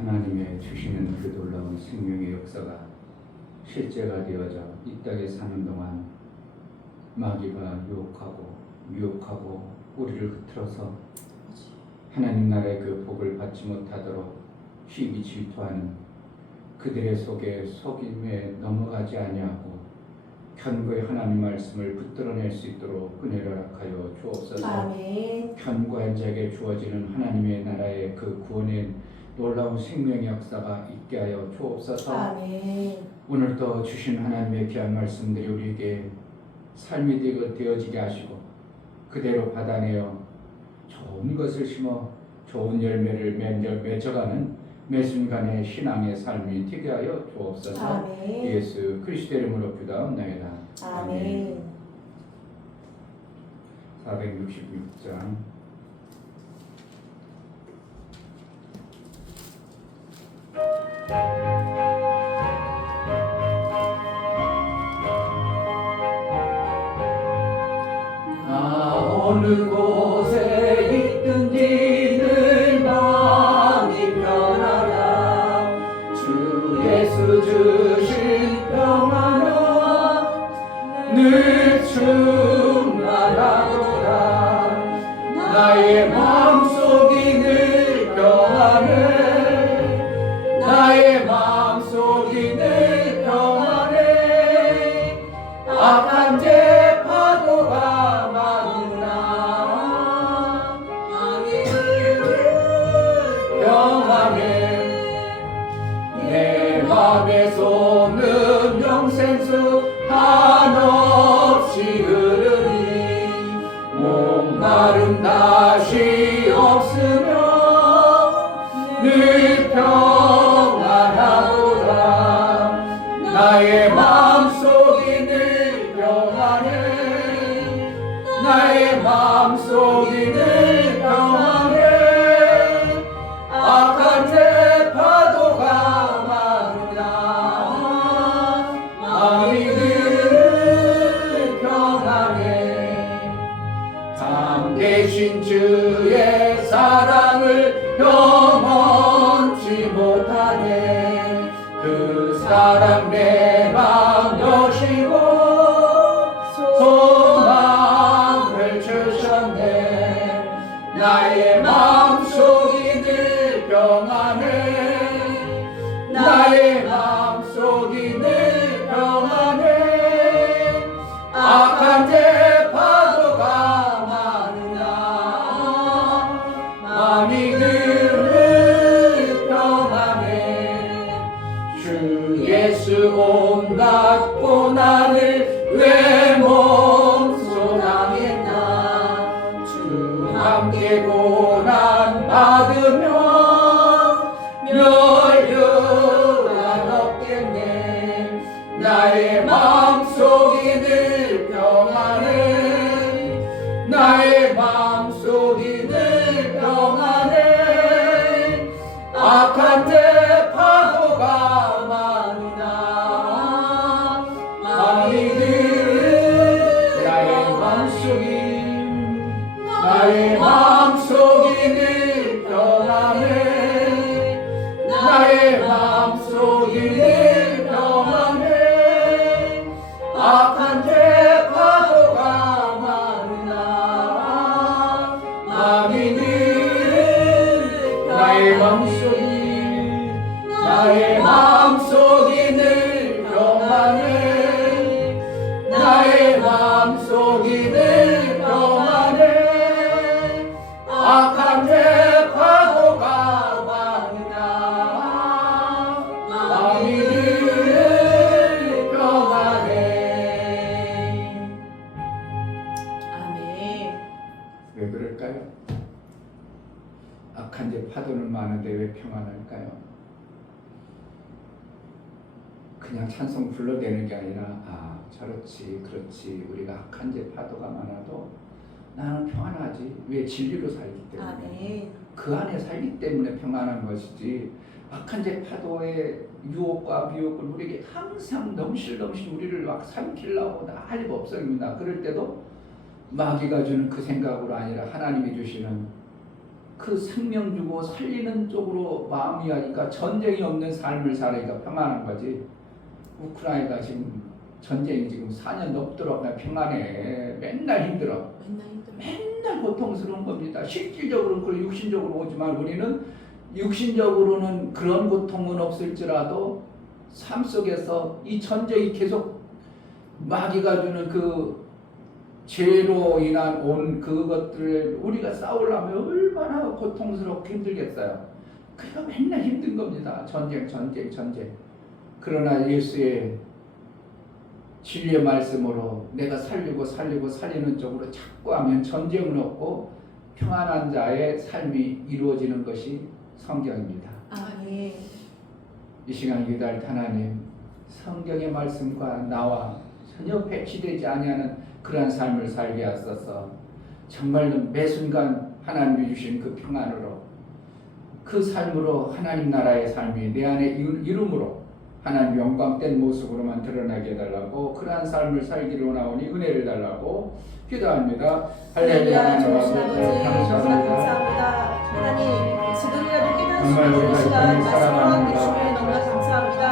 하나님의 주시는 그 놀라운 생명의 역사가 실제가 되어져 이 땅에 사는 동안 마귀가 유혹하고 우리를 흐트러서 하나님 나라의 그 복을 받지 못하도록 시기 질투하는 그들의 속에 속임에 넘어가지 아니하고 견고히 하나님 말씀을 붙들어낼 수 있도록 은혜를 허락하여 주옵소서. 아멘. 견고한 자에게 주어지는 하나님의 나라의 그 구원의 놀라운 생명의 역사가 있게 하여 주옵소서. 아멘. 오늘도 주신 하나님의 귀한 말씀들이 우리에게 삶이 되어지게 하시고 그대로 받아내어 좋은 것을 심어 좋은 열매를 맺어가는 매 순간의 신앙의 삶이 되게 하여 주옵소서. 아멘. 예수 그리스도의 이름으로 기도하옵나이다. 아멘. 466장 어느 곳에 있든지 늘 마음이 편하다. 주 예수 주신 평안은 늘 충만하도다. 나의 마음속이 늘 평안해. 나의 마음속이 늘 평안해. 악한 죄 파도가 많으나 평안해. 내 맘에 솟는 영생수 한없이 흐르니 목마름 다시 없으며 늘 평안하도다. 나의 마음속이 늘 평안해. 나의 마음속이 늘 평안해. 악한 죄 파도가 많으나 마음이 늘 평안해. 참되신 주의 사랑을 영원치 못하네. 그 사랑 내 맘 여시고 소망을 주셨네. 나의 마음속이 늘 평안해. 나의 마음속이 늘 평안해. 악한 죄 파도가 많으나 마음이 늘 평안해. 주 예수 온갖 고난을 왜 몸소당했나. 주 함께 고난 받으며 멸류관 없겠네. 나의 마음속이 늘 평안해. 나의 마음속이 늘 평안해. 악한 죄 파도가 많으나 마음이 늘 나의 마음속이 늘 평안해. 나의 마음속이 늘 평안해. 악한 죄 파도가 많으나 마음이 늘 나의 마음속이 늘 평안해. 나의 마음속이 늘 평안해. 악한 죄 파도가 많으나 마음이 늘 평안해. 아멘. 왜 그럴까요? 악한 죄 파도는 많은데 왜 평안할까요? 그냥 찬송 불러대는 게 아니라 그렇지 우리가 악한 죄 파도가 많아도 나는 평안하지. 왜? 진리로 살기 때문에. 아멘. 그 안에 살기 때문에 평안한 것이지. 악한 죄 파도의 유혹과 미혹을 우리에게 항상 넘실넘실 우리를 막 삼키려고 난리 법석입니다. 그럴 때도 마귀가 주는 그 생각으로 아니라 하나님이 주시는 그 생명 주고 살리는 쪽으로 마음이 가니까 전쟁이 없는 삶을 살으니까 평안한 거지. 우크라이나가 지금 전쟁이 지금 4년 넘도록 그냥 평안해. 맨날 힘들어. 맨날 고통스러운 겁니다. 실질적으로 그 육신적으로 오지만 우리는 육신적으로는 그런 고통은 없을지라도 삶 속에서 이 전쟁이 계속 마귀가 주는 그 죄로 인한 온 그것들을 우리가 싸우려면 얼마나 고통스럽고 힘들겠어요. 그러니까 맨날 힘든 겁니다. 전쟁. 그러나 예수의 진리의 말씀으로 내가 살리는 쪽으로 자꾸 하면 전쟁은 없고 평안한 자의 삶이 이루어지는 것이 성경입니다. 아멘. 이 시간 기도할 하나님, 성경의 말씀과 나와 전혀 배치되지 아니하는 그러한 삶을 살게 하소서. 정말로 매 순간 하나님이 주신 그 평안으로, 그 삶으로 하나님 나라의 삶이 내 안에 이름으로 하나님 영광된 모습으로만 드러나게 해달라고, 그러한 삶을 살기를 원하오니 은혜를 달라고 기도합니다. 할렐루야. 하나님 아버지 감사합니다. 하나님 지금이라도 깨닫는 시간 말씀을 주시면 너무나 감사합니다.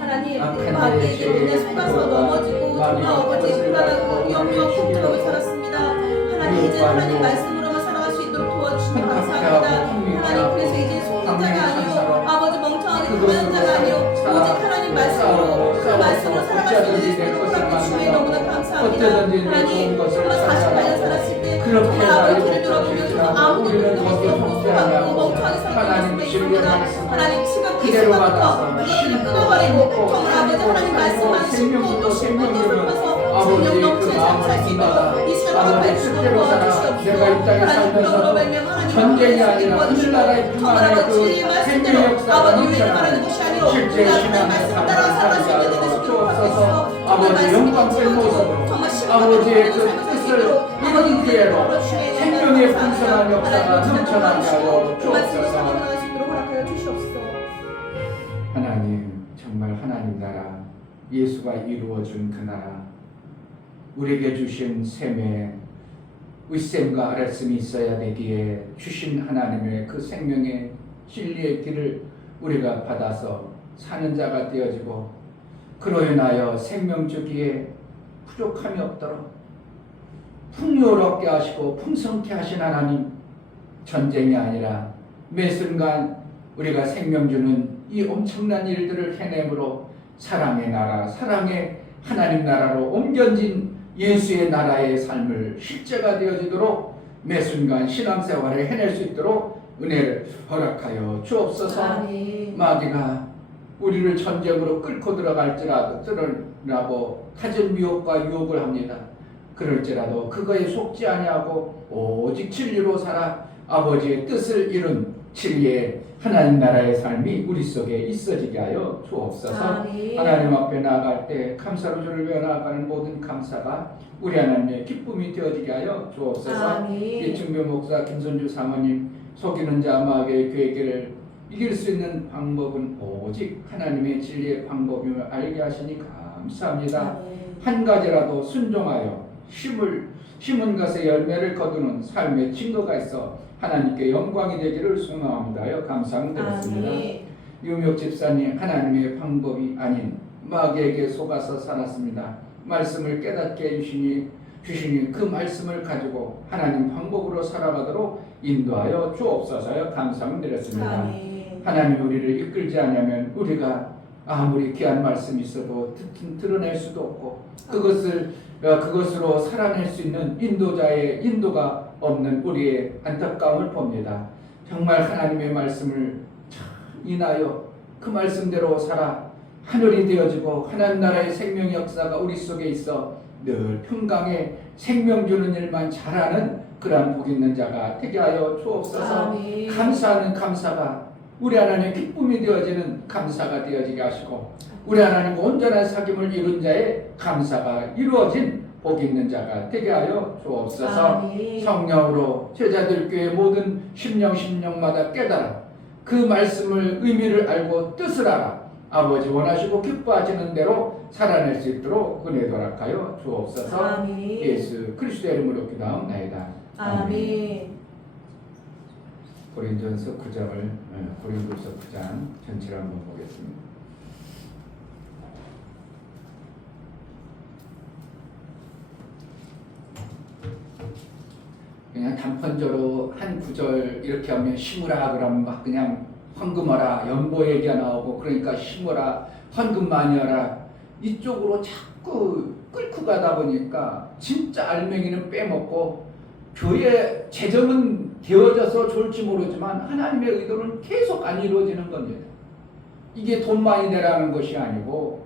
하나님 마귀의 이름에 속아서 넘어지고 정말 아버지 불안하고 염려 걱정하고 살았습니다. 하나님 이제 하나님 말씀으로만 살아갈 수 있도록 도와주시면 감사합니다. 하나님 그래서 이제 속는 자가 아니요 아버지 멍청하게 구하는 자가 아니요 오직 하나님 말씀으로 그 말씀으로 살아갈 수 있는 하나님 주님 너무나 감사합니다. 하나님 정말 48년 살았을 때 정말 아버지 길을 들어보면서 아무도 모르는 것을 복수하고 멍청하게 살아가는 말씀에 있습니다. 하나님 지금 이 순간부터 그것을 끊어버리고 정말 아버지 하나님 말씀만 씹고 또 씹고 또 씹어서 생명 넘치게 살 수 있도록 이 시간을 발주시고 도와주시옵소서. 하나님 그러므로 말미암아 하나님 전쟁이 아니라 하늘나라의 평안의 그 생명 역사가 넘쳐나는 실제 신앙의 삶을 살게 하여 주옵소서. 아버지 영광된 모습으로 아버지의 그 뜻을 이룬 기회로 생명의 풍성한 역사가 넘쳐나게 하여 주옵소서. 하나님, 정말 하나님 나라, 예수가 이루어준 그 나라, 우리에게 주신 셈에 의셈과 알았음이 있어야 되기에 주신 하나님의 그 생명의 진리의 길을 우리가 받아서 사는 자가 되어지고, 그로 인하여 생명 주기에 부족함이 없도록 풍요롭게 하시고 풍성케 하신 하나님, 전쟁이 아니라 매 순간 우리가 생명 주는 이 엄청난 일들을 해냄으로 사랑의 나라, 사랑의 하나님 나라로 옮겨진 예수의 나라의 삶을 실제가 되어지도록 매 순간 신앙생활을 해낼 수 있도록 은혜를 허락하여 주옵소서. 아멘. 마귀가 우리를 전쟁으로 끌고 들어가고 가진 미혹과 유혹을 합니다. 그럴지라도 그거에 속지 아니하고 오직 진리로 살아 아버지의 뜻을 이룬 진리의 하나님 나라의 삶이 우리 속에 있어지게 하여 주옵소서. 아멘. 하나님 앞에 나아갈 때 감사로 주를 위해 나아가는 모든 감사가 우리 하나님의 기쁨이 되어지게 하여 주옵소서. 아멘. 이충배 목사, 김선주 사모님, 속이는 자 마귀의 계획을 이길 수 있는 방법은 오직 하나님의 진리의 방법임을 알게 하시니 감사합니다. 아멘. 한 가지라도 순종하여 심은 것의 열매를 거두는 삶의 증거가 있어 하나님께 영광이 되기를 소망합니다. 감사드렸습니다. 유명 집사님, 하나님의 방법이 아닌 마귀에게 속아서 살았습니다. 말씀을 깨닫게 주시니 그 말씀을 가지고 하나님 방법으로 살아가도록 인도하여 주옵소서. 감사드렸습니다. 아멘. 하나님이 우리를 이끌지 않으면 우리가 아무리 귀한 말씀이 있어도 드러낼 수도 없고 그것으로 살아낼 수 있는 인도자의 인도가 없는 우리의 안타까움을 봅니다. 정말 하나님의 말씀을 인하여 그 말씀대로 살아 하늘이 되어지고 하나님 나라의 생명 역사가 우리 속에 있어 늘 평강에 생명 주는 일만 잘하는 그러한 복 있는 자가 되게 하여 주옵소서. 아멘. 감사하는 감사가 우리 하나님의 기쁨이 되어지는 감사가 되어지게 하시고, 우리 하나님 온전한 사귐을 이룬 자의 감사가 이루어진 복 있는 자가 되게 하여 주옵소서. 아멘. 성령으로 제자들 교회 모든 심령마다 깨달아 그 말씀을 의미를 알고 뜻을 알아 아버지 원하시고 기뻐하시는 대로 살아낼 수 있도록 은혜 허락하여 주옵소서. 아멘. 예수 그리스도의 이름으로 기도하옵나이다. 아멘. 고린도서 9장을 고린도서 9장 전체를 한번 보겠습니다. 그냥 단편적으로 한 구절 이렇게 하면 심으라 그러면 막 그냥 헌금하라 연보 얘기가 나오고 그러니까 심으라 헌금 많이 하라 이쪽으로 자꾸 끌고 가다 보니까 진짜 알맹이는 빼먹고 교회 재정은 되어져서 좋을지 모르지만 하나님의 의도는 계속 안 이루어지는 겁니다. 이게 돈 많이 내라는 것이 아니고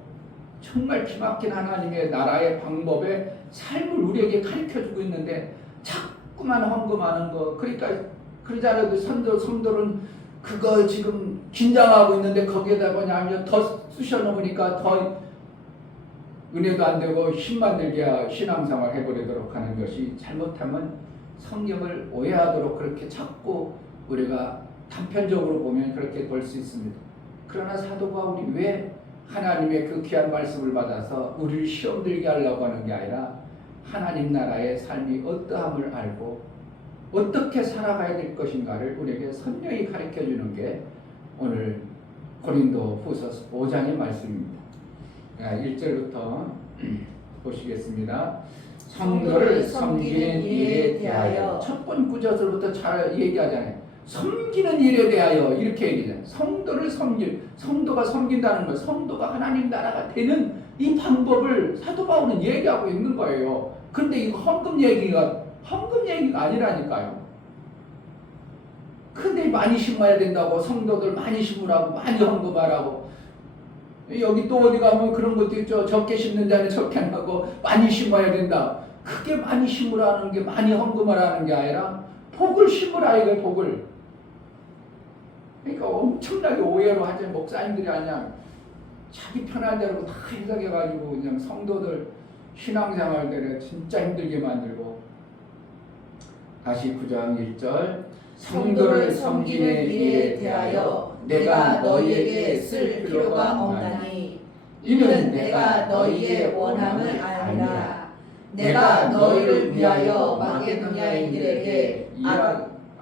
정말 기막힌 하나님의 나라의 방법의 삶을 우리에게 가르쳐주고 있는데 자꾸만 헌금하는 거 그러니까 그러잖아요. 성도는 그거 지금 긴장하고 있는데 거기에다 뭐냐면 더 쑤셔놓으니까 더 은혜도 안 되고 힘만 들게 신앙생활 해버리도록 하는 것이 잘못하면 성경을 오해하도록 그렇게 자꾸 우리가 단편적으로 보면 그렇게 볼 수 있습니다. 그러나 사도 바울이 왜 하나님의 그 귀한 말씀을 받아서 우리를 시험 들게 하려고 하는 게 아니라 하나님 나라의 삶이 어떠함을 알고 어떻게 살아가야 될 것인가를 우리에게 선명히 가르쳐주는 게 오늘 고린도 후서 5장의 말씀입니다. 1절부터 보시겠습니다. 성도를 섬기는 일에 대하여 첫 번 구절부터 잘 얘기하잖아요. 섬기는 일에 대하여 이렇게 얘기하잖아요. 성도가 섬긴다는 것, 성도가 하나님 나라가 되는 이 방법을 사도 바울은 얘기하고 있는 거예요. 그런데 이 헌금 얘기가 아니라니까요. 근데 많이 심어야 된다고 성도들 많이 심으라고 많이 헌금하라고 여기 또 어디 가면 그런 것도 있죠. 적게 심는 자는 적게 안 하고 많이 심어야 된다. 그게 많이 심으라는 게 많이 헌금하라는 게 아니라 복을 심으라 이거예요. 복을. 그러니까 엄청나게 오해로 하지 목사님들이 아니야 자기 편한 대로 다 해석해가지고 그냥 성도들 신앙생활들을 진짜 힘들게 만들고 다시 9장 1절 성도를 섬기는 일에 대하여 내가 너희에게 쓸 필요가 없나니 이는 내가 너희의 원함을 아니라 내가 너희를 위하여 마게도냐인들에게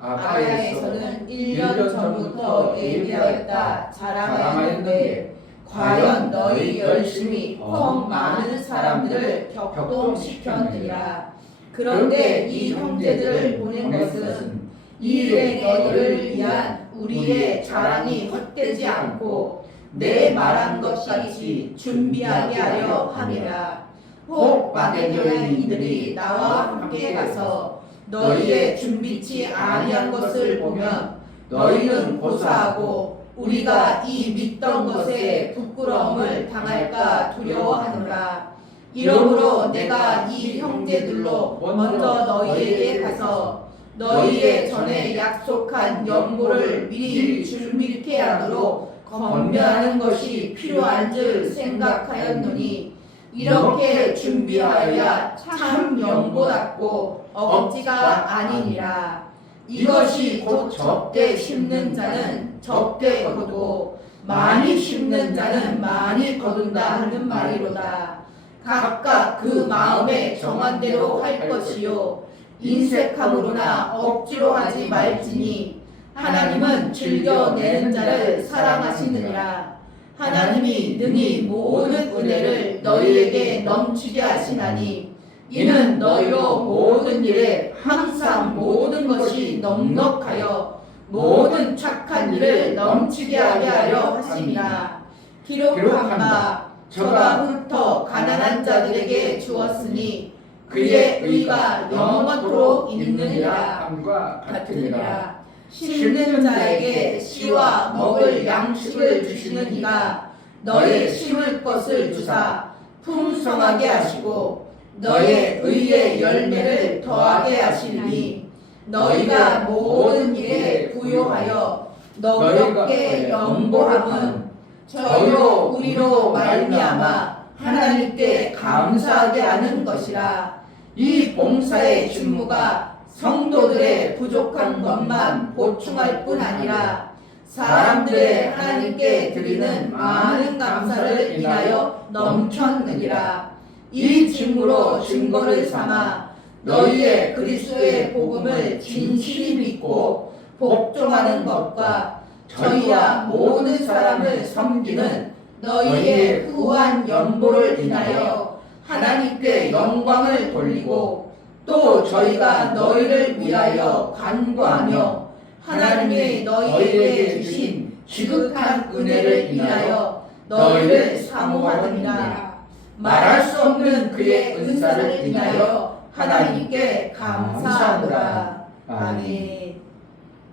아가야에서는 1년 전부터 예비하였다 자랑하였는데 과연 너희 열심히 펑 많은 사람들을 격동시켰느니라. 그런데 이 형제들을 보낸 것은 이 일에 너희를 위한 우리의 자랑이 헛되지 않고 내 말한 것 같이 준비하게 하려 함이라. 혹 마게도냐인들이 나와 함께 가서 너희의 준비치 아니한 것을 보면 너희는 고사하고 우리가 이 믿던 것에 부끄러움을 당할까 두려워하노라. 이러므로 내가 이 형제들로 먼저 너희에게 가서 너희의 전에 약속한 연보를 미리 준비케 하도록 건면하는 것이 필요한 줄 생각하였노니 이렇게 준비하여야 참 연보답고 억지가 아니니라. 이것이 곧 적게 심는 자는 적게 거두고 많이 심는 자는 많이 거둔다 하는 말이로다. 각각 그 마음에 정한 대로 할 것이요 인색함으로나 억지로 하지 말지니 하나님은 즐겨내는 자를 사랑하시느니라. 하나님이 능히 모든 은혜를 너희에게 넘치게 하시나니 이는 너희로 모든 일에 항상 모든 것이 넉넉하여 모든 착한 일을 넘치게 하게 하려 하심이라. 기록한 바 저가 훑어 가난한 자들에게 주었으니 그의 의가 영원토록 있느니라 함과 같으니라. 심는 자에게 씨와 먹을 양식을 주시는 이가 너희 심을 것을 주사 풍성하게 하시고 너의 의의 열매를 더하게 하시니 너희가 모든 일에 부요하여 너희에게 연보함은 저희로 우리로 말미암아 하나님께 감사하게 하는 것이라. 이 봉사의 직무가 성도들의 부족한 것만 보충할 뿐 아니라 사람들의 하나님께 드리는 많은 감사를 인하여 넘쳤느니라. 이 직무로 증거를 삼아 너희의 그리스도의 복음을 진실히 믿고 복종하는 것과 저희와 모든 사람을 섬기는 너희의 후한 연보를 인하여 하나님께 영광을 돌리고 또 저희가 너희를 위하여 간구하며 하나님이 너희에게 주신 지극한 은혜를 인하여 너희를 사모하느니라. 말할 수 없는 그의 은사를 인하여 하나님께 감사하노라. 아멘.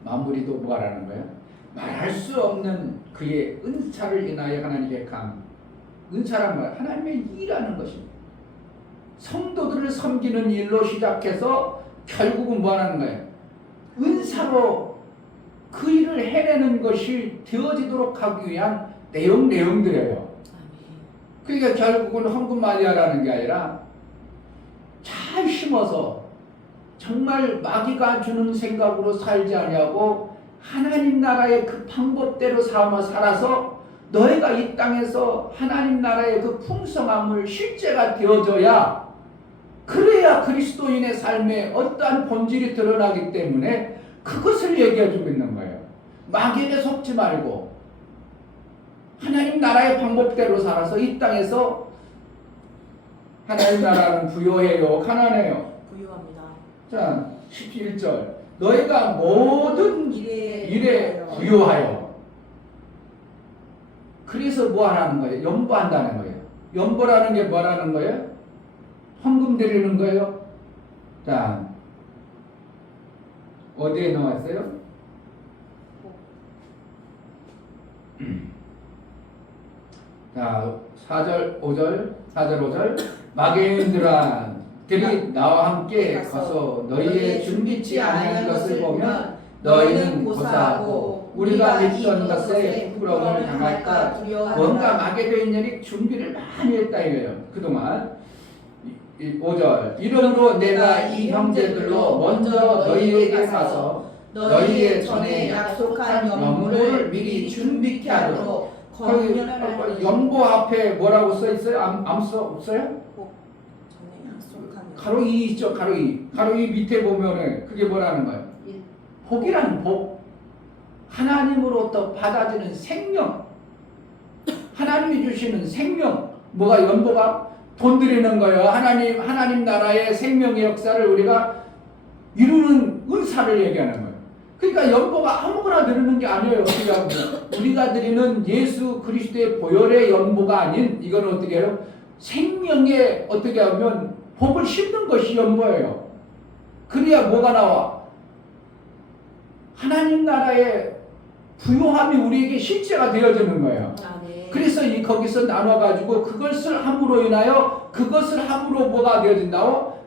마무리도 뭐라는 거예요? 말할 수 없는 그의 은사를 인하여 하나님께 은사란 말 하나님의 일하는 것입니다. 성도들을 섬기는 일로 시작해서 결국은 뭐 하는 거예요? 은사로 그 일을 해내는 것이 되어지도록 하기 위한 내용들이에요. 그러니까 결국은 헌금 많이 하라는 게 아니라 잘 심어서 정말 마귀가 주는 생각으로 살지 아니하고 하나님 나라의 그 방법대로 살아서 너희가 이 땅에서 하나님 나라의 그 풍성함을 실제가 되어져야 그래야 그리스도인의 삶에 어떠한 본질이 드러나기 때문에 그것을 얘기해주고 있는 거예요. 마귀에게 속지 말고 하나님 나라의 방법대로 살아서 이 땅에서 하나님 나라는 부요해요, 가난해요? 부유합니다. 자, 11절 너희가 모든 일에 부요하여. 그래서 뭐 하라는 거예요? 연보한다는 거예요. 연보라는 게 뭐라는 거예요? 헌금 드리는 거예요. 자, 어디에 나왔어요? 자, 4절 5절 마귀인들이 나와 함께 가서 너희의 준비치 아니한 것을 보면 너희는 고사하고 우리가 믿던 것에 부끄러움을 당할까 뭔가 마게도인들이 준비를 많이 했다 이거예요. 그동안 5절 이러므로 내가 이 형제들로 먼저 너희에게 가서 너희의 전에 약속한 연보를 미리 준비케 하도록. 거기 연보 앞에 뭐라고 써 있어요? 암써 없어요? 가로 2 있죠. 가로 2 밑에 보면은 그게 뭐라는 거예요? 복이라는 복. 하나님으로부터 받아지는 생명. 하나님이 주시는 생명. 뭐가 연보가? 돈 드리는 거예요. 하나님 나라의 생명의 역사를 우리가 이루는 은사를 얘기하는 거예요. 그러니까 연보가 아무거나 드리는 게 아니에요. 어떻게 하면 우리가 드리는 예수 그리스도의 보혈의 연보가 아닌 이건 어떻게 해요? 생명의 어떻게 하면 복을 심는 것이 연보예요. 그래야 뭐가 나와? 하나님 나라의 부요함이 우리에게 실제가 되어지는 거예요. 그래서 거기서 나눠가지고 그것을 함으로 인하여 그것을 함으로 뭐가 되어진다고?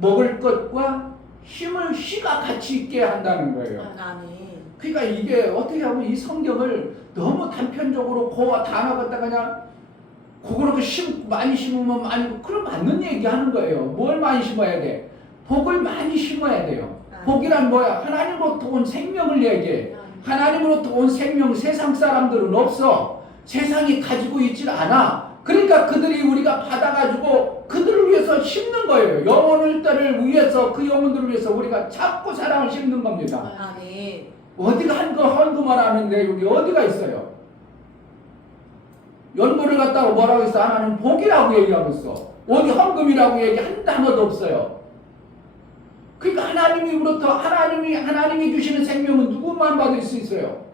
먹을 것과 힘을 씨가 같이 있게 한다는 거예요. 그러니까 이게 어떻게 하면 이 성경을 너무 단편적으로 단어 갖다 그냥 그거를 많이 심으면 많이 그럼 맞는 얘기 하는 거예요. 뭘 많이 심어야 돼? 복을 많이 심어야 돼요. 복이란 뭐야? 하나님으로부터 온 생명을 얘기해. 하나님으로부터 온 생명 세상 사람들은 없어. 세상이 가지고 있질 않아. 그러니까 그들이 우리가 받아가지고 그들을 위해서 심는 거예요. 영혼들을 위해서 그 영혼들을 위해서 우리가 자꾸 사랑을 심는 겁니다. 어디가 헌금을 하는데 여기 어디가 있어요? 연보를 갖다가 뭐라고 했어? 하나는 복이라고 얘기하고 있어. 어디 헌금이라고 얘기 한 단어도 없어요. 그러니까 하나님이 주시는 생명은 누구만 받을 수 있어요?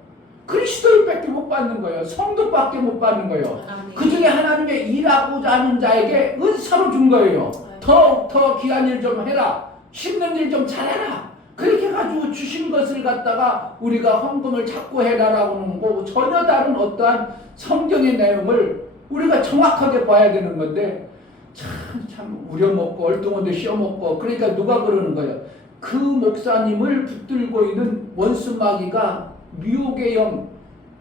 그리스도인밖에 못 받는 거예요. 성도밖에 못 받는 거예요. 그 중에 하나님의 일하고자 하는 자에게 은사로 준 거예요. 더 귀한 일 좀 해라. 심는 일 좀 잘해라. 그렇게 해가지고 주신 것을 갖다가 우리가 헌금을 자꾸 해라라고 하는 거고 전혀 다른 어떠한 성경의 내용을 우리가 정확하게 봐야 되는 건데 참 우려먹고 얼뚱한데 씌워먹고 그러니까 누가 그러는 거예요? 그 목사님을 붙들고 있는 원수 마귀가 미혹의 영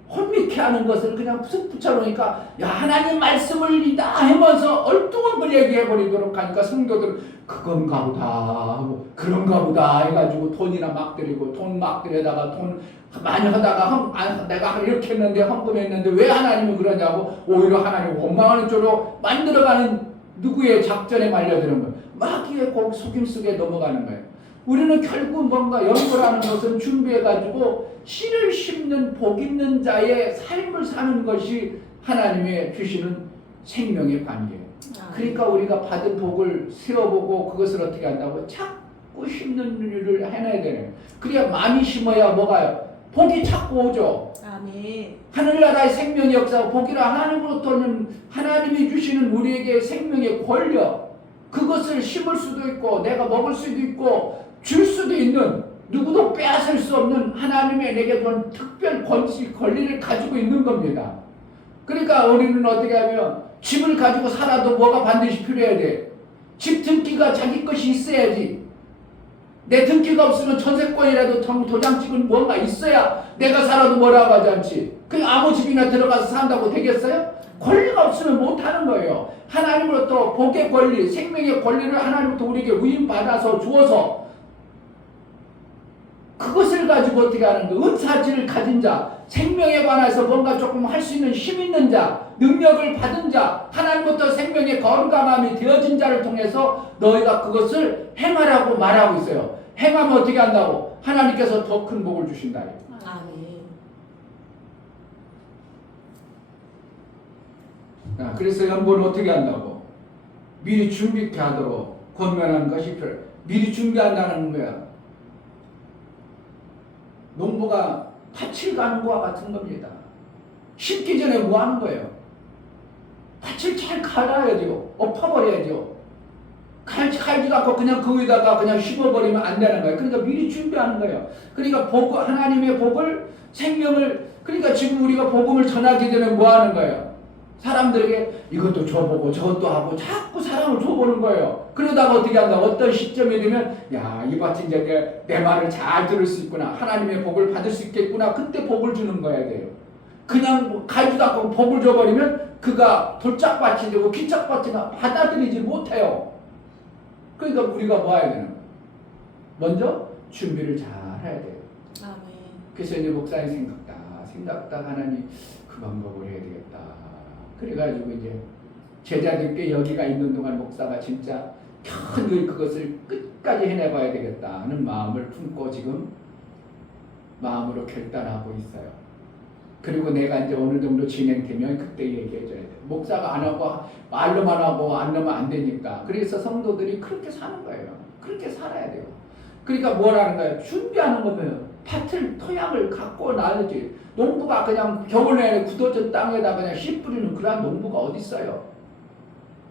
혼미케 하는 것을 그냥 푹 붙여놓으니까 야 하나님 말씀을 이다 하면서 얼뚱한 걸 얘기해버리도록 하니까 성도들 그건가 보다 하고 그런가 보다 해가지고 돈이나 막 드리고 돈 막 들여다가 돈 많이 하다가 내가 이렇게 했는데 헌금했는데 왜 하나님은 그러냐고 오히려 하나님 원망하는 쪽으로 만들어가는 누구의 작전에 말려드는 거예요. 마귀의 속임 속에 넘어가는 거예요. 우리는 결국 뭔가 연구라는 것은 준비해가지고 씨를 심는 복 있는 자의 삶을 사는 것이 하나님의 주시는 생명의 관계예요. 그러니까 우리가 받은 복을 세워보고 그것을 어떻게 한다고? 자꾸 심는 일을 해놔야 되네요. 그래야 많이 심어야 뭐가요? 복이 자꾸 오죠. 아멘. 하늘나라의 생명의 역사, 복이라 하나님으로부터는 하나님이 주시는 우리에게 생명의 권력, 그것을 심을 수도 있고 내가 먹을 수도 있고 줄 수도 있는, 누구도 빼앗을 수 없는 하나님의 내게 준 특별 권리를 가지고 있는 겁니다. 그러니까 우리는 어떻게 하면 집을 가지고 살아도 뭐가 반드시 필요해야 돼? 집 등기가 자기 것이 있어야지. 내 등기가 없으면 전세권이라도 도장 찍은 뭔가 있어야 내가 살아도 뭐라고 하지 않지. 그냥 아무 집이나 들어가서 산다고 되겠어요? 권리가 없으면 못하는 거예요. 하나님으로부터 복의 권리, 생명의 권리를 하나님부터 우리에게 위임받아서 주어서 그것을 가지고 어떻게 하는 거예요? 은사지를 가진 자, 생명에 관해서 뭔가 조금 할 수 있는 힘 있는 자, 능력을 받은 자, 하나님부터 생명의 건강함이 되어진 자를 통해서 너희가 그것을 행하라고 말하고 있어요. 행하면 어떻게 한다고? 하나님께서 더 큰 복을 주신다. 아멘. 그래서 연보는 어떻게 한다고? 미리 준비케 하도록 권면하는 것이 필요해. 미리 준비한다는 거야. 농부가 밭을 가는 거와 같은 겁니다. 심기 전에 뭐 하는 거예요? 밭을 잘 갈아야죠. 엎어버려야죠. 갈지도 않고 그냥 그 위에다가 그냥 심어버리면 안 되는 거예요. 그러니까 미리 준비하는 거예요. 그러니까 하나님의 복을, 생명을, 그러니까 지금 우리가 복음을 전하게 되면 뭐 하는 거예요? 사람들에게 이것도 줘보고 저것도 하고 자꾸 사랑을 줘보는 거예요. 그러다가 어떻게 한다? 어떤 시점이 되면 야, 이 밭이 이제 내 말을 잘 들을 수 있구나. 하나님의 복을 받을 수 있겠구나. 그때 복을 주는 거야 돼요. 그냥 갈지도 않고 복을 줘버리면 그가 돌짝밭이 되고 기짝밭이 받아들이지 못해요. 그러니까 우리가 뭐 해야 되는 거야? 먼저 준비를 잘 해야 돼요. 아멘. 그래서 이제 목사님 생각다 하나님 그 방법을 해야 되겠다. 그래가지고 이제 제자들께 여기가 있는 동안 목사가 진짜 늘 그것을 끝까지 해내봐야 되겠다는 마음을 품고 지금 마음으로 결단하고 있어요. 그리고 내가 이제 어느 정도 진행되면 그때 얘기해줘야 돼. 목사가 안 하고 말로만 하고 안 하면 안 되니까. 그래서 성도들이 그렇게 사는 거예요. 그렇게 살아야 돼요. 그러니까 뭘 하는 거예요? 준비하는 거면 밭을 토양을 갖고 놔야지. 농부가 그냥 겨울 내내 굳어진 땅에다 그냥 씨 뿌리는 그런 농부가 어디 있어요?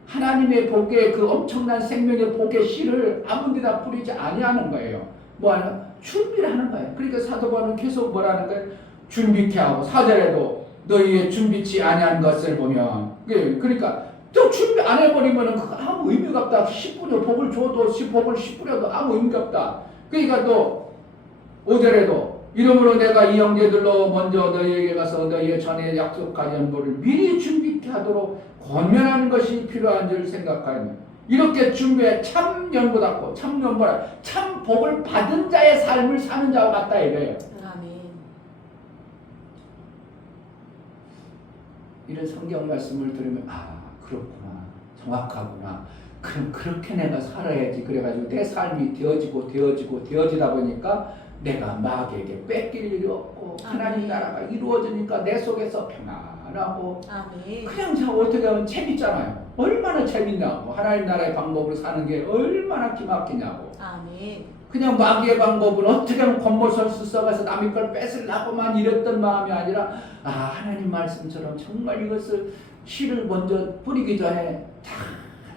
하나님의 복의 그 엄청난 생명의 복의 씨를 아무 데나 뿌리지 아니하는 거예요. 뭐 하는? 준비를 하는 거예요. 그러니까 사도 바울은 계속 뭐라는 거예요? 준비케 하고 4절에도 너희의 준비치 아니한 것을 보면, 그러니까 또 준비 안 해버리면은 그거 아무 의미가 없다. 10분에 복을 줘도 복을 10분에도 아무 의미가 없다. 그러니까 또 5절에도 이러므로 내가 이 형제들로 먼저 너희에게 가서 너희의 전에 약속한 연보를 미리 준비케 하도록 권면하는 것이 필요한 줄 생각하니 이렇게 준비해 참 연보답고 참 연보라 참 복을 받은 자의 삶을 사는 자와 같다 이래요. 아멘. 이런 성경 말씀을 들으면 그렇구나, 정확하구나. 그럼 그렇게 내가 살아야지. 그래가지고 내 삶이 되어지다 보니까 내가 마귀에게 뺏길 일이 없고 하나님 나라가 이루어지니까 내 속에서 평안하고 아멘. 그냥 자 어떻게 하면 재밌잖아요. 얼마나 재밌냐고. 하나님 나라의 방법으로 사는 게 얼마나 기막히냐고. 아멘. 그냥 마귀의 방법을 어떻게 하면 겉모설수 써가서 남의 걸 뺏으려고만 이랬던 마음이 아니라 하나님 말씀처럼 정말 이것을 씨를 먼저 뿌리기 전에 다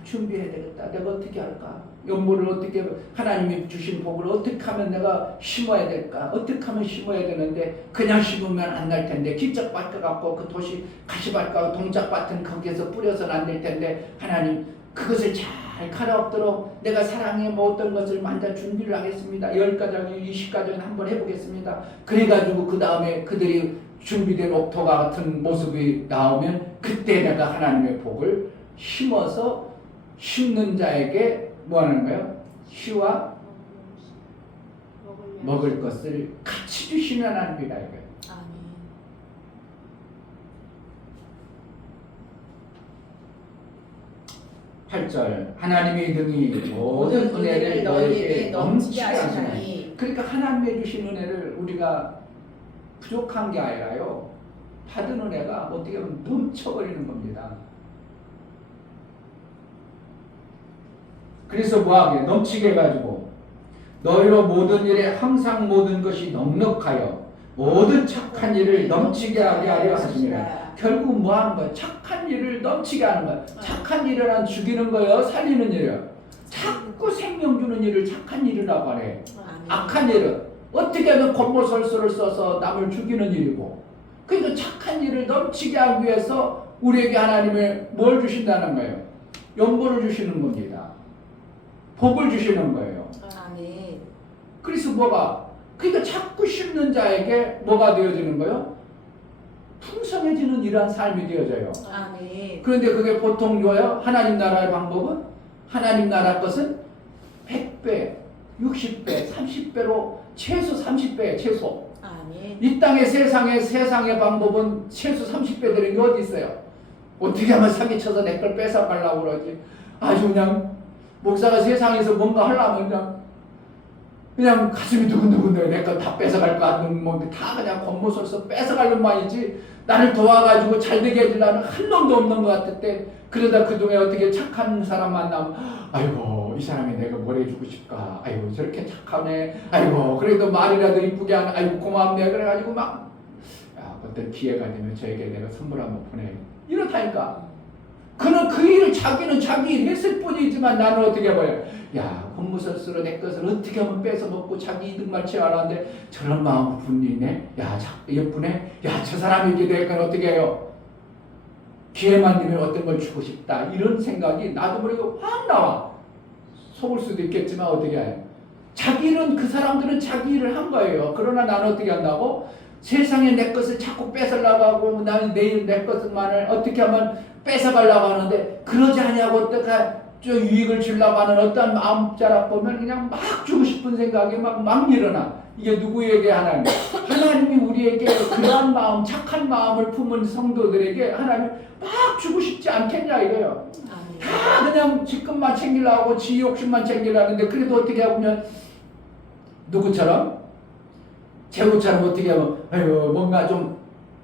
준비해야 되겠다. 내가 어떻게 할까? 연보를 어떻게 하나님이 주신 복을 어떻게 하면 내가 심어야 될까? 어떻게 하면 심어야 되는데 그냥 심으면 안 날 텐데 기적밭 갖고 그 도시 가시밭과 동작밭은 거기에서 뿌려서는 안 될 텐데 하나님 그것을 잘 갈아엎도록 내가 사랑의 모든 것을 만져 준비를 하겠습니다. 10가정, 20가정 한번 해보겠습니다. 그래가지고 그 다음에 그들이 준비된 옥토가 같은 모습이 나오면 그때 내가 하나님의 복을 심어서 심는 자에게 뭐 하는 거예요? 씨와 먹을 것을 같이 주시는 하나님이다 이거예요. 아멘. 8절 하나님이 능히 모든 은혜를 너에게 넘치게 하시나니. 그러니까 하나님의 주신 은혜를 우리가 부족한 게 아니라요, 받은 은혜가 어떻게 보면 넘쳐버리는 겁니다. 그래서 뭐하게 넘치게 해가지고 너희로 모든 일에 항상 모든 것이 넉넉하여 모든 착한 일을 넘치게 하게 하려 하시니라. 결국 뭐 하는 거예요? 착한 일을 넘치게 하는 거예요. 착한 일은 죽이는 거예요, 살리는 일이에요. 자꾸 생명 주는 일을 착한 일이라고 하네. 악한 일은 어떻게 하면 권모설수를 써서 남을 죽이는 일이고, 그러니까 착한 일을 넘치게 하기 위해서 우리에게 하나님이 뭘 주신다는 거예요? 연보를 주시는 겁니다. 복을 주시는 거예요. 그래서 뭐가? 그러니까 자꾸 심는 자에게 뭐가 되어지는 거예요? 풍성해지는 이러한 삶이 되어져요. 그런데 그게 보통 뭐예요? 하나님 나라의 방법은, 하나님 나라 것은 100배, 60배, 30배로, 최소 30배, 최소. 이 땅의 세상의 방법은 최소 30배 되는 게 어디 있어요? 어떻게 하면 사기쳐서 내 걸 뺏어가려고 그러지? 아주 그냥 목사가 세상에서 뭔가 하려면 그냥 가슴이 두근두근해. 내 거 다 뺏어갈 거 같은, 다 그냥 권모설서 뺏어갈 놈만이지 나를 도와가지고 잘되게 해주려는 한 놈도 없는 것 같을 때, 그러다 그동안에 어떻게 착한 사람 만나면 아이고 이 사람이 내가 뭘 해주고 싶까, 아이고 저렇게 착하네, 아이고 그래도 말이라도 이쁘게 하네, 아이고 고맙네, 그래가지고 막 어떤 기회가 되면 저에게 내가 선물 한번 보내, 이렇다니까. 그는 그 일을 자기는 자기 일 했을 뿐이지만 나는 어떻게 해봐요? 야, 권무설수로 내 것을 어떻게 하면 뺏어먹고 자기 이득만 취하라는데 저런 마음을 분이 있네? 야, 예쁘네? 야, 저 사람이 이렇게 되니까 어떻게 해요? 기회만 되면 어떤 걸 주고 싶다, 이런 생각이 나도 모르게 확 나와. 속을 수도 있겠지만 어떻게 해요? 자기 일은, 그 사람들은 자기 일을 한 거예요. 그러나 나는 어떻게 한다고? 세상에 내 것을 자꾸 뺏으려고 하고, 나는 내일 내 것만을 어떻게 하면 뺏어가려고 하는데, 그러지 않냐고 어떻게 저 유익을 주려고 하는 어떤 마음자락 보면 그냥 막 주고 싶은 생각이 막 일어나. 이게 누구에게? 하나님이 우리에게 그러한 마음, 착한 마음을 품은 성도들에게 하나님 막 주고 싶지 않겠냐 이거예요. 다 그냥 지 것만 챙기려고, 지 욕심만 챙기려는데, 그래도 어떻게 하면 누구처럼? 제구처럼 어떻게 하면 아이고 뭔가 좀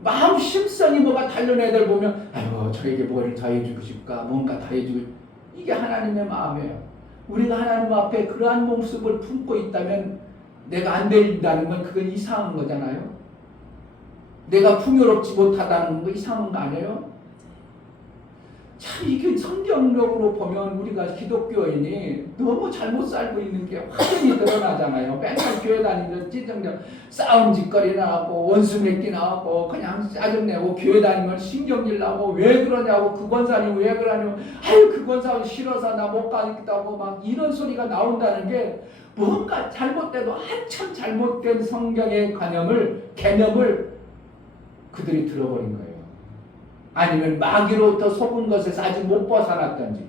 마음 심성이 뭐가 다른 애들 보면 아이고 저에게 뭐를 더 해주고 싶까, 뭔가 더 해주고, 이게 하나님의 마음이에요. 우리가 하나님 앞에 그러한 모습을 품고 있다면 내가 안 된다는 건 그건 이상한 거잖아요. 내가 풍요롭지 못하다는 거 이상한 거 아니에요? 참 이게 성경적으로 보면 우리가 기독교인이 너무 잘못 살고 있는 게 확연히 드러나잖아요. 맨날 교회 다니면 찌정정 싸움 짓거리나 하고 원수 맺기나 하고 그냥 짜증내고, 교회 다니면 신경질 나고 왜 그러냐고, 그 권사님 왜 그러냐고, 아유 그 권사 싫어서 나 못 가겠다고 막 이런 소리가 나온다는 게 뭔가 잘못돼도 한참 잘못된 성경의 개념을 그들이 들어버린 거예요. 아니면 마귀로부터 속은 것에서 아직 못 벗어났던지,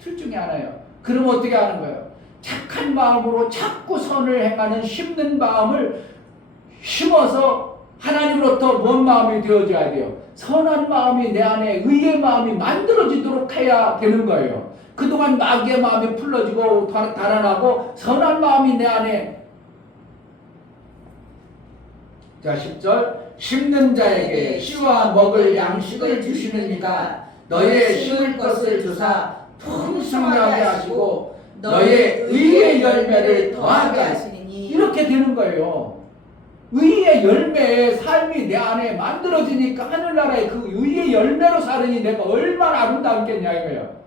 둘 중에 하나예요. 그럼 어떻게 하는 거예요? 착한 마음으로 자꾸 선을 행하는 심는 마음을 심어서 하나님으로부터 뭔 마음이 되어져야 돼요? 선한 마음이 내 안에, 의의 마음이 만들어지도록 해야 되는 거예요. 그동안 마귀의 마음이 풀어지고 달아나고 선한 마음이 내 안에. 자, 10절 심는 자에게 씨와 먹을 양식을 주시는 이가 너의 심을 것을 주사 풍성하게 하시고 너의 의의 열매를 더하게 하시니, 이렇게 되는 거예요. 의의 열매의 삶이 내 안에 만들어지니까 하늘나라의 그 의의 열매로 사느니 내가 얼마나 아름답겠냐 이거예요.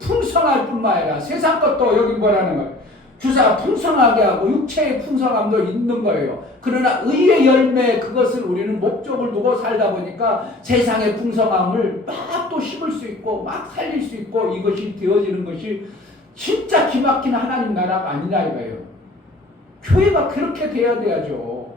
풍성할 뿐만 아니라 세상 것도 여기 뭐라는 거예요? 주사 풍성하게 하고 육체의 풍성함도 있는 거예요. 그러나 의의 열매, 그것을 우리는 목적을 두고 살다 보니까 세상의 풍성함을 막 또 심을 수 있고 막 살릴 수 있고, 이것이 되어지는 것이 진짜 기막힌 하나님 나라가 아니냐 이거예요. 교회가 그렇게 돼야죠.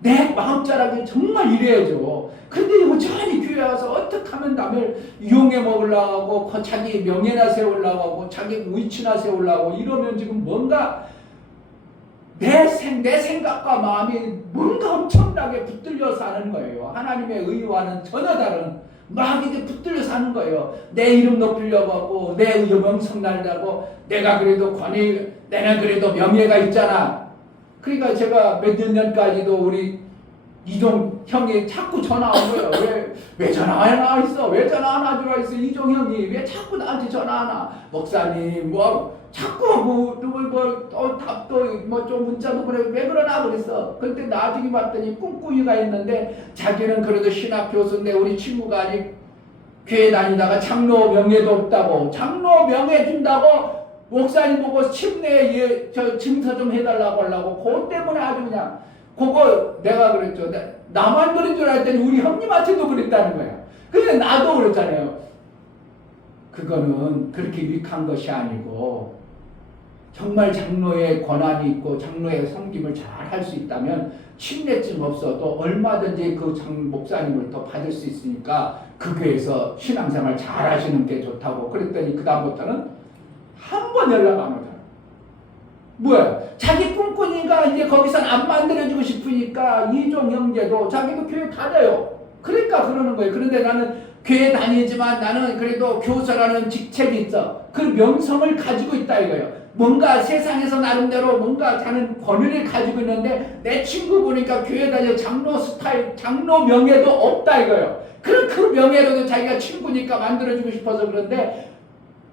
내 마음자락이 정말 이래야죠. 근데 여전히 교회 와서 어떻게 하면 남을 이용해 먹으려고 하고, 자기 명예나 세우려고 하고, 자기 위치나 세우려고 하고, 이러면 지금 뭔가 내 생각과 마음이 뭔가 엄청나게 붙들려 사는 거예요. 하나님의 의와는 전혀 다른 막 이게 붙들려 사는 거예요. 내 이름 높이려고 하고 내 명성 날려고 내가 그래도 내가 그래도 명예가 있잖아. 그러니까 제가 몇 년까지도 우리 이종 형이 자꾸 전화 온 거예요. 왜 전화 안 와 있어? 왜 전화 안 하기로 있어? 이종 형이 왜 자꾸 나한테 전화 안 와? 목사님 뭐 자꾸 답도 뭐 좀 문자도 보내고 왜 그러나 그랬어. 그때 나중에 봤더니 꿍꿍이가 있는데 자기는 그래도 신학 교수인데 우리 친구가 아직 교회 다니다가 장로 명예도 없다고 장로 명예 준다고 목사님 보고 침례 증서 좀 해달라고 하려고 그것 때문에 아주 그냥 그거 내가 그랬죠. 나만 그런 줄 알았더니 우리 형님한테도 그랬다는 거야. 근데 나도 그랬잖아요. 그거는 그렇게 유익한 것이 아니고 정말 장로의 권한이 있고 장로의 섬김을 잘 할 수 있다면 침례증 없어도 얼마든지 그 목사님을 더 받을 수 있으니까 그 교회에서 신앙생활 잘 하시는 게 좋다고 그랬더니 그 다음부터는 한 번 연락 안 오잖아. 뭐야? 자기 꿈꾸니까 이제 거기선 안 만들어주고 싶으니까 이종 형제도 자기도 교회 다녀요. 그러니까 그러는 거예요. 그런데 나는 교회 다니지만 나는 그래도 교사라는 직책이 있어. 그 명성을 가지고 있다 이거예요. 뭔가 세상에서 나름대로 뭔가 자는 권위를 가지고 있는데 내 친구 보니까 교회 다녀 장로 스타일, 장로 명예도 없다 이거예요. 그 명예로도 자기가 친구니까 만들어주고 싶어서 그런데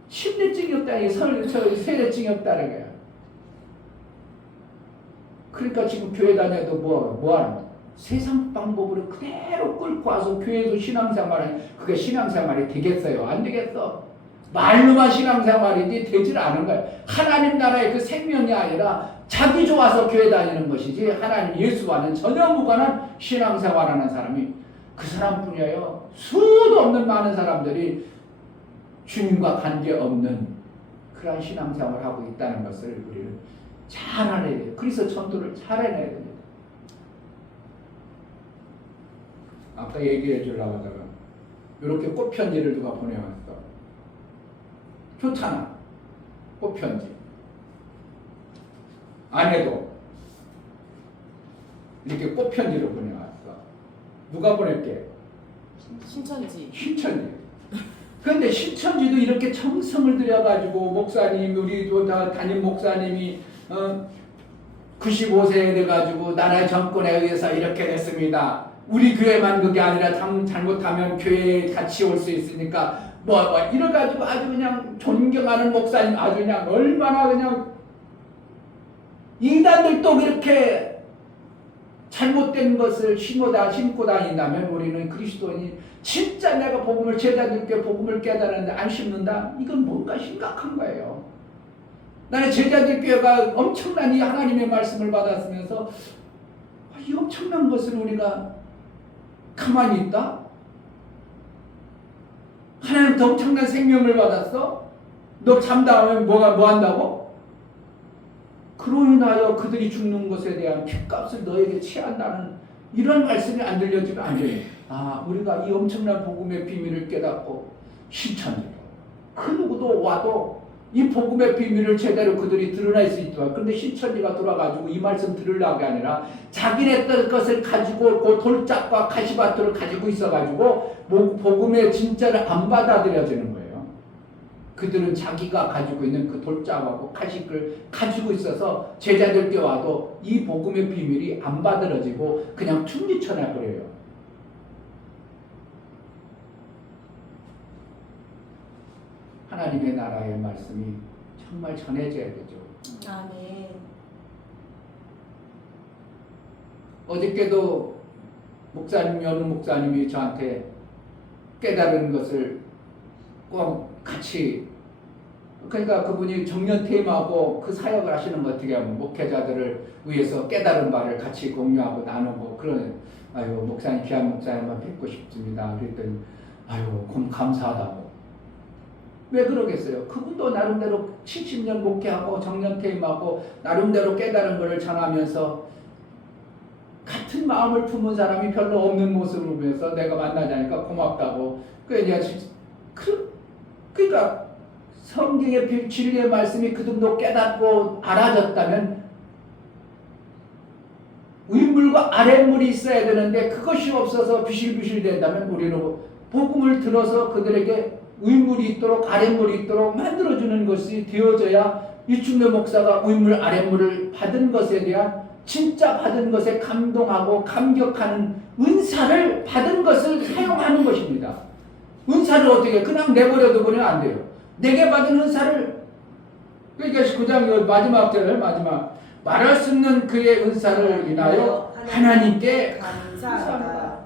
심리증이 없다니 세례증이 없다는 거예요. 그러니까 지금 교회 다녀도 뭐 하는 거야? 세상 방법으로 그대로 끌고 와서 교회에서 신앙생활을 그게 신앙생활이 되겠어요? 안 되겠어. 말로만 신앙생활이지 되질 않은 거예요. 하나님 나라의 그 생명이 아니라 자기 좋아서 교회 다니는 것이지 하나님 예수와는 전혀 무관한 신앙생활하는 사람이 그 사람뿐이에요. 수도 없는 많은 사람들이 주님과 관계없는 그런 신앙생활을 하고 있다는 것을 우리는 잘 알아야 돼요. 그래서 전도를 잘 해내야 됩니다. 아까 얘기해 주려고 하다가 이렇게 꽃편지를 누가 보내왔어. 좋잖아. 꽃편지. 아내도 이렇게 꽃편지를 보내왔어. 누가 보낼게? 신천지. 신천지. 그런데 신천지도 이렇게 정성을 들여가지고 목사님, 우리도 다 담임 목사님이 95세 돼가지고 나라의 정권에 의해서 이렇게 됐습니다. 우리 교회만 그게 아니라 잘못하면 교회에 같이 올 수 있으니까 이래가지고 아주 그냥 존경하는 목사님 아주 그냥 얼마나 그냥 이단들도 그렇게 잘못된 것을 심고 다닌다면 우리는 그리스도인이 진짜 내가 제자들께 복음을 깨달았는데 안 심는다? 이건 뭔가 심각한 거예요. 나는 제자들 교회가 엄청난 이 하나님의 말씀을 받았으면서 이 엄청난 것을 우리가 가만히 있다? 하나님부터 엄청난 생명을 받았어? 너 잠다하면 뭐 한다고? 그로 인하여 그들이 죽는 것에 대한 핏값을 너에게 취한다는 이런 말씀이 안 들려지면 안 돼요. 우리가 이 엄청난 복음의 비밀을 깨닫고 신천지로 그 누구도 와도 이 복음의 비밀을 제대로 그들이 드러낼 수 있도록. 그런데 신천지가 돌아가지고 이 말씀 들으려고 아니라 자기네 것을 가지고 그 돌짝과 가시밭을 가지고 있어가지고 복음의 진짜를 안 받아들여지는 거예요. 그들은 자기가 가지고 있는 그 돌짝하고 가식을 가지고 있어서 제자들께 와도 이 복음의 비밀이 안 받아들여지고 그냥 퉁기쳐내 버려요. 하나님의 나라의 말씀이 정말 전해져야 되죠. 아멘. 어저께도 어느 목사님이 저한테 깨달은 것을 꼭 같이, 그러니까 그분이 정년 퇴임하고 그 사역을 하시는 거 어떻게 하면 목회자들을 위해서 깨달은 바를 같이 공유하고 나누고 그런, 목사님 귀한 목사님만 뵙고 싶습니다. 그랬더니 감사하다고. 왜 그러겠어요? 그분도 나름대로 70년 목회하고 정년 퇴임하고 나름대로 깨달은 것을 전하면서 같은 마음을 품은 사람이 별로 없는 모습을 보면서 내가 만나자니까 고맙다고. 그러니까 성경의 진리의 말씀이 그 정도 깨닫고 알아졌다면 윗물과 아랫물이 있어야 되는데 그것이 없어서 비실비실 된다면 우리는 복음을 들어서 그들에게 윗물이 있도록 아랫물이 있도록 만들어주는 것이 되어져야 이충배 목사가 윗물 아랫물을 받은 것에 대한 진짜 받은 것에 감동하고 감격하는 은사를 받은 것을 사용하는 것입니다. 은사를 어떻게 그냥 내버려도 보면 안 돼요. 내게 받은 은사를 그러니까 19장 마지막 절을 마지막 말할 수 없는 그의 은사를 인하여 하나님께 감사하다.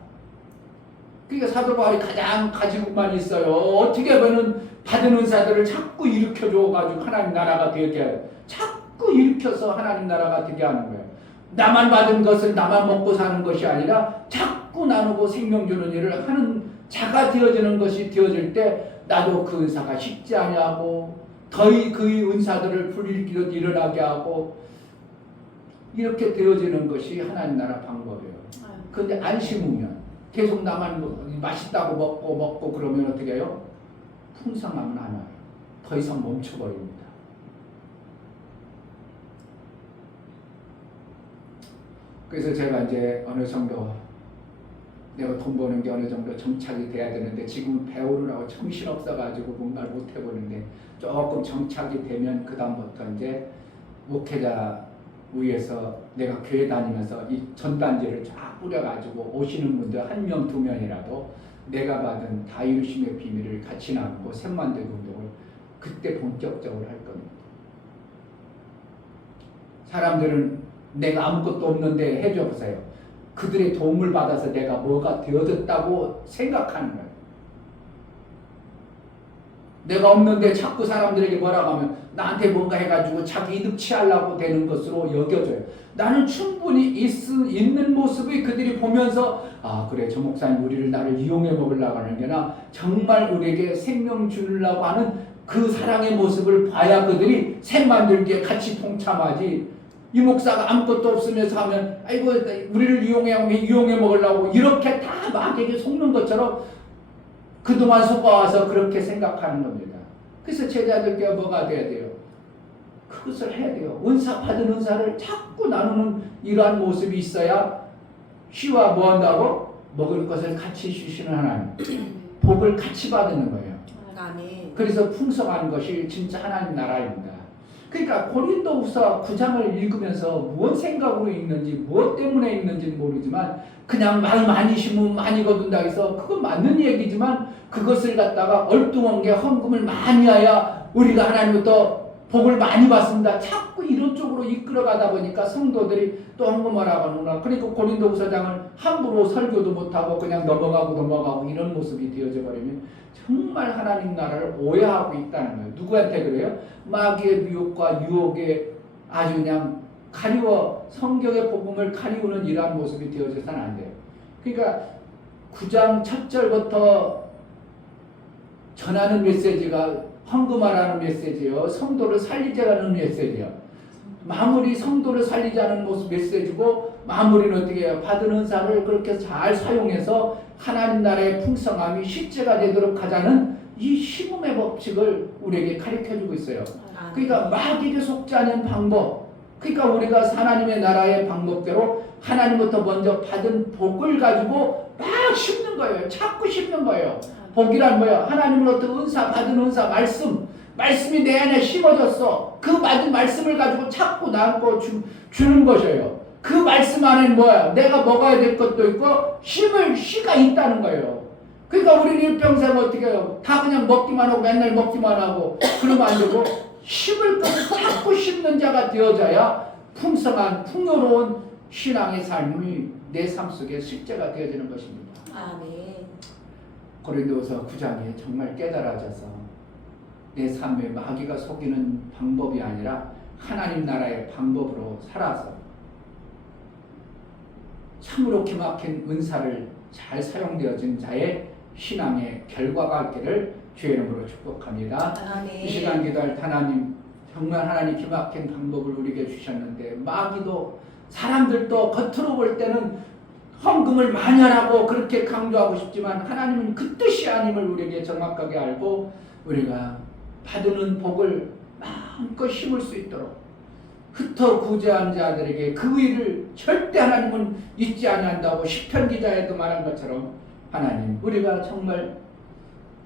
그러니까 사도 바울이 가장 가지고만 있어요. 어떻게 보면 받은 은사들을 자꾸 일으켜줘 가지고 하나님 나라가 되게 해요. 자꾸 일으켜서 하나님 나라가 되게 하는 거예요. 나만 받은 것을 나만 먹고 사는 것이 아니라 자꾸 나누고 생명 주는 일을 하는 자가 되어지는 것이 되어질 때 나도 그 은사가 식지 아니하고 더히 그의 은사들을 불일기로 일어나게 하고 이렇게 되어지는 것이 하나님 나라 방법이에요. 그런데 안 심으면 계속 나만 맛있다고 먹고 그러면 어떻게 해요? 풍성하면 안 와요. 더 이상 멈춰버립니다. 그래서 제가 이제 어느 정도 내가 돈 버는 게 어느 정도 정착이 돼야 되는데 지금 배우느라고 정신없어가지고 뭔가를 못 해보는데 조금 정착이 되면 그 다음부터 이제 목회자 위에서 내가 교회 다니면서 이 전단지를 쫙 뿌려가지고 오시는 분들 한 명, 두 명이라도 내가 받은 다 이루심의 비밀을 같이 나누고 샘 만들기 운동을 그때 본격적으로 할 겁니다. 사람들은 내가 아무것도 없는데 해줘 보세요. 그들의 도움을 받아서 내가 뭐가 되어졌다고 생각하는 거예요. 내가 없는데 자꾸 사람들에게 뭐라고 하면 나한테 뭔가 해가지고 자기 이득 취하려고 되는 것으로 여겨져요. 나는 충분히 있는 모습을 그들이 보면서 아 그래 저 목사님 우리를 나를 이용해 먹으려고 하는 게나 정말 우리에게 생명 주려고 하는 그 사랑의 모습을 봐야 그들이 샘 만들기에 같이 동참하지. 이 목사가 아무것도 없으면서 하면 아이고 우리를 이용해 먹으려고 이렇게 다 마귀에게 속는 것처럼 그동안 속아와서 그렇게 생각하는 겁니다. 그래서 제자들께 뭐가 돼야 돼요? 그것을 해야 돼요. 은사 받은 은사를 자꾸 나누는 이러한 모습이 있어야 쉬와 뭐 한다고? 먹을 것을 같이 주시는 하나님. 복을 같이 받는 거예요. 아멘. 그래서 풍성한 것이 진짜 하나님 나라입니다. 그러니까 고린도후서 9장을 읽으면서 무엇 생각으로 읽는지 무엇 때문에 읽는지는 모르지만 그냥 말 많이 심으면 많이 거둔다 해서 그건 맞는 얘기지만 그것을 갖다가 얼뚱한 게 헌금을 많이 하야 우리가 하나님부터 복을 많이 받습니다. 자꾸 이런 쪽으로 이끌어가다 보니까 성도들이 또 헌금을 하거나 그러니까 고린도후서장을 함부로 설교도 못하고 그냥 넘어가고 이런 모습이 되어져 버리면 정말 하나님 나라를 오해하고 있다는 거예요. 누구한테 그래요? 마귀의 미혹과 유혹에 아주 그냥 가리워 성경의 복음을 가리우는 이러한 모습이 되어져서는 안 돼요. 그러니까 9장 첫 절부터 전하는 메시지가 헌금하라는 메시지예요. 성도를 살리자는 메시지예요. 마무리 성도를 살리자는 모습 메시지고 마무리는 어떻게 해요? 받은 은사를 그렇게 잘 사용해서 하나님 나라의 풍성함이 실제가 되도록 하자는 이 심음의 법칙을 우리에게 가르쳐주고 있어요. 그러니까 마귀에게 속지 않은 방법, 그러니까 우리가 하나님의 나라의 방법대로 하나님부터 먼저 받은 복을 가지고 막 심는 거예요. 자꾸 심는 거예요. 복이란 뭐야? 하나님으로부터 은사, 받은 은사, 말씀이 내 안에 심어졌어. 그 받은 말씀을 가지고 자꾸 나누고 주는 것이에요. 그 말씀 안에는 뭐야? 내가 먹어야 될 것도 있고 심을 씨가 있다는 거예요. 그러니까 우리는 일평생 어떻게 해요? 다 그냥 먹기만 하고 맨날 먹기만 하고 그러면 안 되고 심을 것을 자꾸 심는 자가 되어져야 풍성한 풍요로운 신앙의 삶이 내 삶 속에 실제가 되어지는 것입니다. 아멘. 고린도서 9장에 정말 깨달아져서 내 삶에 마귀가 속이는 방법이 아니라 하나님 나라의 방법으로 살아서 참으로 기막힌 은사를 잘 사용되어진 자의 신앙의 결과가 있기를 주의 이름으로 축복합니다. 아멘. 이 시간 기도할 하나님, 정말 하나님 기막힌 방법을 우리에게 주셨는데 마귀도 사람들도 겉으로 볼 때는 헌금을 많이 하라고 그렇게 강조하고 싶지만 하나님은 그 뜻이 아님을 우리에게 정확하게 알고 우리가 받는 복을 마음껏 심을 수 있도록 흩어 구제한 자들에게 그 일을 절대 하나님은 잊지 아니한다고 시편 기자에도 말한 것처럼 하나님 우리가 정말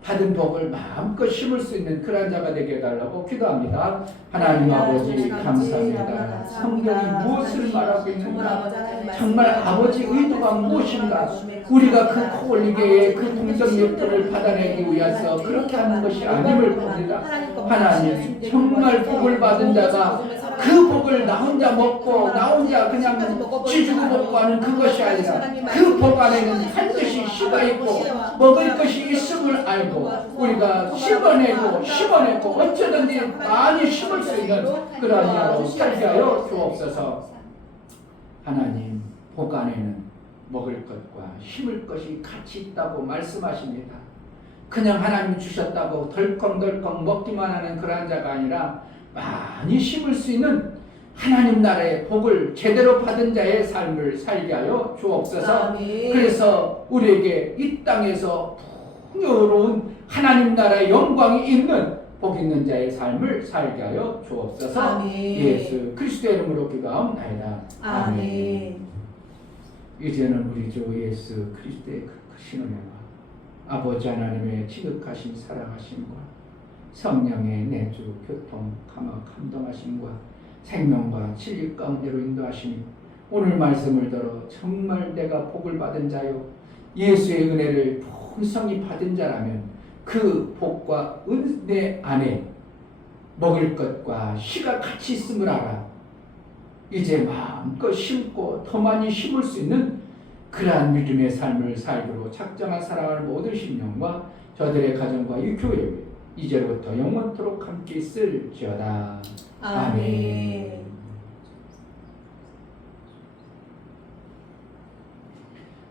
받은 복을 마음껏 심을 수 있는 그런 자가 되게 해달라고 기도합니다. 하나님 아버지 감사합니다. 성경이 무엇을 말하고 있는가? 정말 아버지 의도가 무엇인가? 우리가 그 코올리게의 그 동정예표를 받아내기 위해서 그렇게 하는 것이 아님을 봅니다. 하나님 정말 복을 받은 자가 그 복을 나 혼자 먹고 나 혼자 그냥 쥐주고 먹고 하는 그것이 아니라 그 복 안에는 반드시 씨가 있고 먹을 것이 있음을 알고 우리가 심어내고 어쩌든지 많이 심을 수 있는 그러한 자로 살게 하여 주옵소서. 하나님 복 안에는 먹을 것과 심을 것이 같이 있다고 말씀하십니다. 그냥 하나님 주셨다고 덜컹덜컹 먹기만 하는 그러한 자가 아니라 많이 심을 수 있는 하나님 나라의 복을 제대로 받은 자의 삶을 살게 하여 주옵소서. 그래서 우리에게 이 땅에서 풍요로운 하나님 나라의 영광이 있는 복 있는 자의 삶을 살게 하여 주옵소서. 예수 그리스도의 이름으로 기도하옵나이다. 아멘. 이제는 우리 주 예수 그리스도의 그 크신 은혜와 아버지 하나님의 지극하신 사랑하심과 성령의 내주 교통 감동하심과 생명과 진리 가운데로 인도하시니 오늘 말씀을 들어 정말 내가 복을 받은 자요 예수의 은혜를 풍성히 받은 자라면 그 복과 은혜 안에 먹을 것과 씨가 같이 있음을 알아 이제 마음껏 심고 더 많이 심을 수 있는 그러한 믿음의 삶을 살기로 작정한 사랑하는 모든 심령과 저들의 가정과 이 교회 이제로부터 영원토록 함께 있을지어다. 아멘.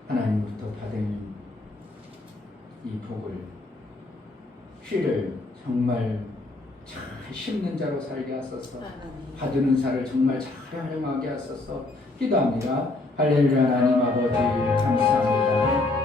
하나님부터 받은 이 복을 씨를 정말 잘 심는 자로 살게 하소서. 받는 자를 정말 잘 활용하게 하소서. 기도합니다. 할렐루야. 하나님 아버지 감사합니다.